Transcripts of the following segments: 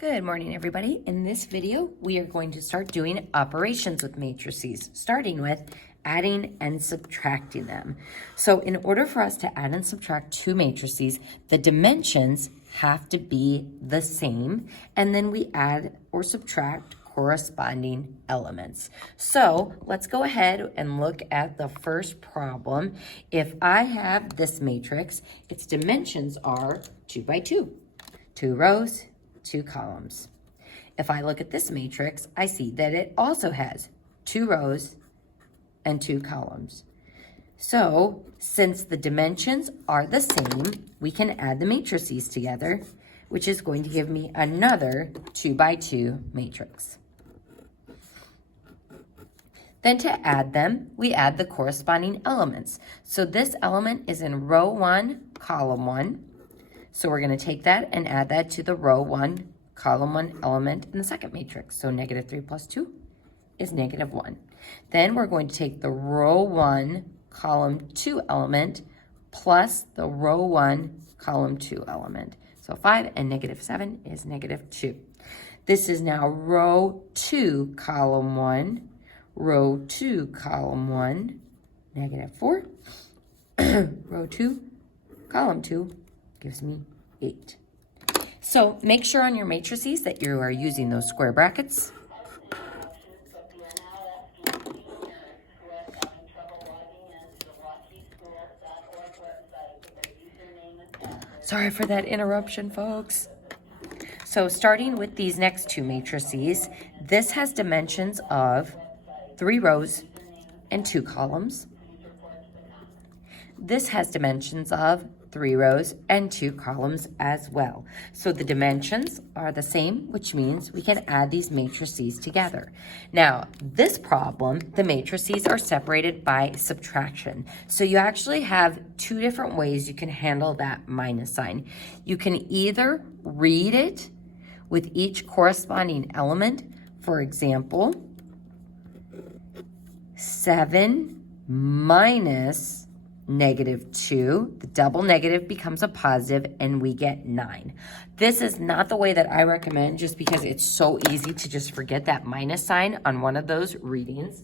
Good morning, everybody. In this video, we are going to start doing operations with matrices, starting with adding and subtracting them. So in order for us to add and subtract two matrices, the dimensions have to be the same, and then we add or subtract corresponding elements. So let's go ahead and look at the first problem. If I have this matrix, its dimensions are 2 by 2, 2 rows, 2 columns. If I look at this matrix, I see that it also has 2 rows and 2 columns. So since the dimensions are the same, we can add the matrices together, which is going to give me another 2 by 2 matrix. Then to add them, we add the corresponding elements. So this element is in row 1, column 1. So we're going to take that and add that to the row 1, column 1 element in the second matrix. So negative 3 plus 2 is negative 1. Then we're going to take the row 1, column 2 element plus the row 1, column 2 element. So 5 and negative 7 is negative 2. This is now row 2, column 1, row 2, column 1, negative 4. Row 2, column 2 gives me 8. So make sure on your matrices that you are using those square brackets. Sorry for that interruption, folks. So starting with these next two matrices, this has dimensions of 3 rows and 2 columns. This has dimensions of 3 rows and 2 columns as well. So the dimensions are the same, which means we can add these matrices together. Now, this problem, the matrices are separated by subtraction. So you actually have 2 different ways you can handle that minus sign. You can either read it with each corresponding element. For example, 7 minus negative 2, the double negative becomes a positive and we get 9. This is not the way that I recommend just because it's so easy to just forget that minus sign on one of those readings.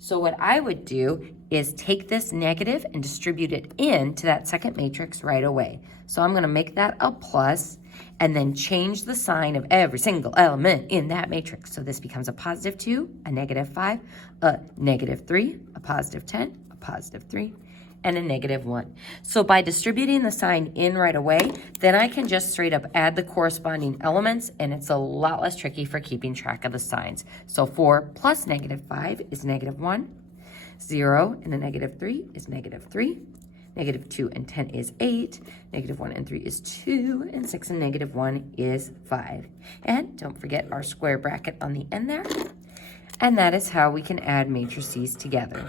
So what I would do is take this negative and distribute it into that second matrix right away. So I'm going to make that a plus and then change the sign of every single element in that matrix. So this becomes a positive 2, a negative 5, a negative 3, a positive 10, a positive 3, and a negative 1. So by distributing the sign in right away, then I can just straight up add the corresponding elements, and it's a lot less tricky for keeping track of the signs. So 4 plus negative 5 is negative 1. 0 and a negative 3 is negative 3. Negative 2 and 10 is 8. Negative 1 and 3 is 2. And 6 and negative 1 is 5. And don't forget our square bracket on the end there. And that is how we can add matrices together.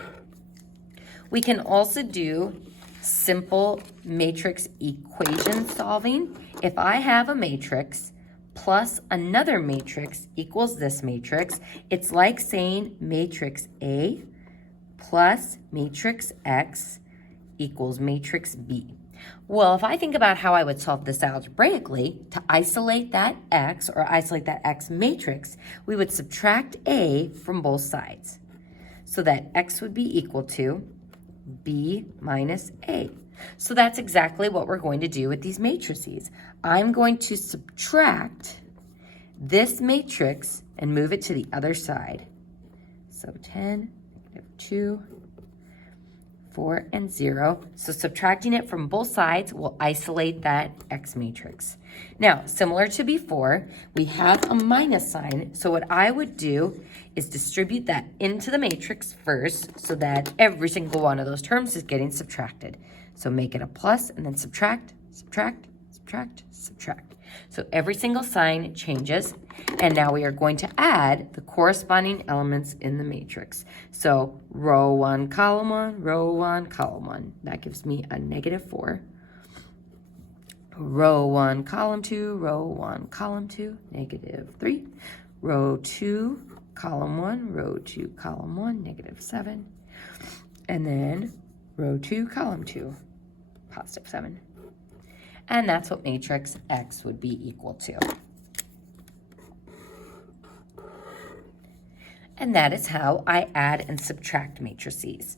We can also do simple matrix equation solving. If I have a matrix plus another matrix equals this matrix, it's like saying matrix A plus matrix X equals matrix B. Well, if I think about how I would solve this algebraically, to isolate that X or isolate that X matrix, we would subtract A from both sides. So that X would be equal to B minus A. So that's exactly what we're going to do with these matrices. I'm going to subtract this matrix and move it to the other side. So 10, negative 2, 4, and 0. So subtracting it from both sides will isolate that X matrix. Now, similar to before, we have a minus sign. So what I would do is distribute that into the matrix first so that every single one of those terms is getting subtracted. So make it a plus and then subtract, subtract, subtract, subtract. So every single sign changes. And now we are going to add the corresponding elements in the matrix. So row 1, column 1, row 1, column 1. That gives me a negative 4. Row 1, column 2, row 1, column 2, negative 3. Row 2, column 1, row 2, column 1, negative 7. And then row 2, column 2, positive 7. And that's what matrix X would be equal to. And that is how I add and subtract matrices.